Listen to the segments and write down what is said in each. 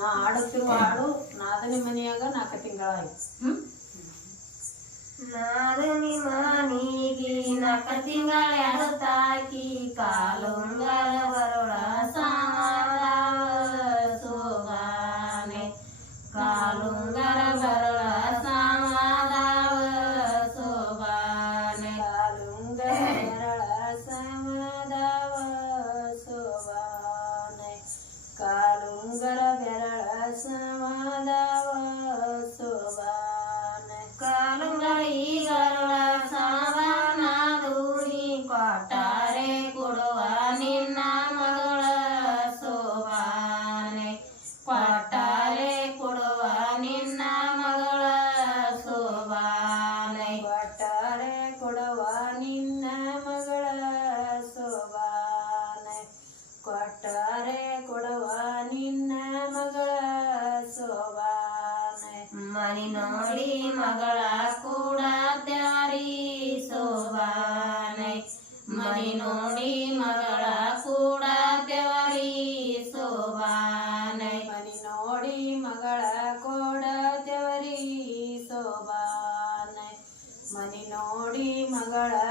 నా ఆడతు వాడు నాదని మనియాగా నాకు తింగళాయి నాదని మనీగి నాక తింగళ ఎడతాకి కాలుంగళ ಸಮಾದ मानी नोड़ी मगला कूड़ा त्यारी सोबाने मानी नोड़ी मगला कूड़ा त्यारी सोबाने मानी नोड़ी मगला कूड़ा त्यारी सोबाने मानी नोड़ी मगला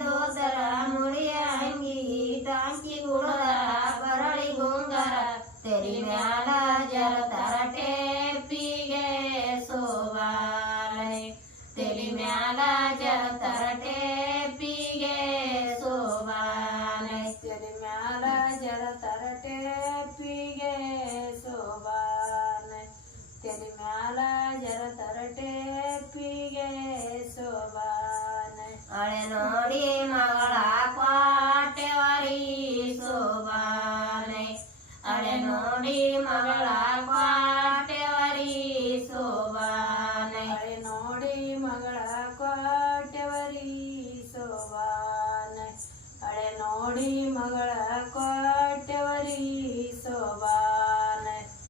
ದೋಸರ ಮುಳಿಯ ಅಂಗಿ ತಾಂಕಿ ಗುಣದ ಬರಳಿ ಗೋಂಗರ ತೆರಿ ಮ್ಯಾಲ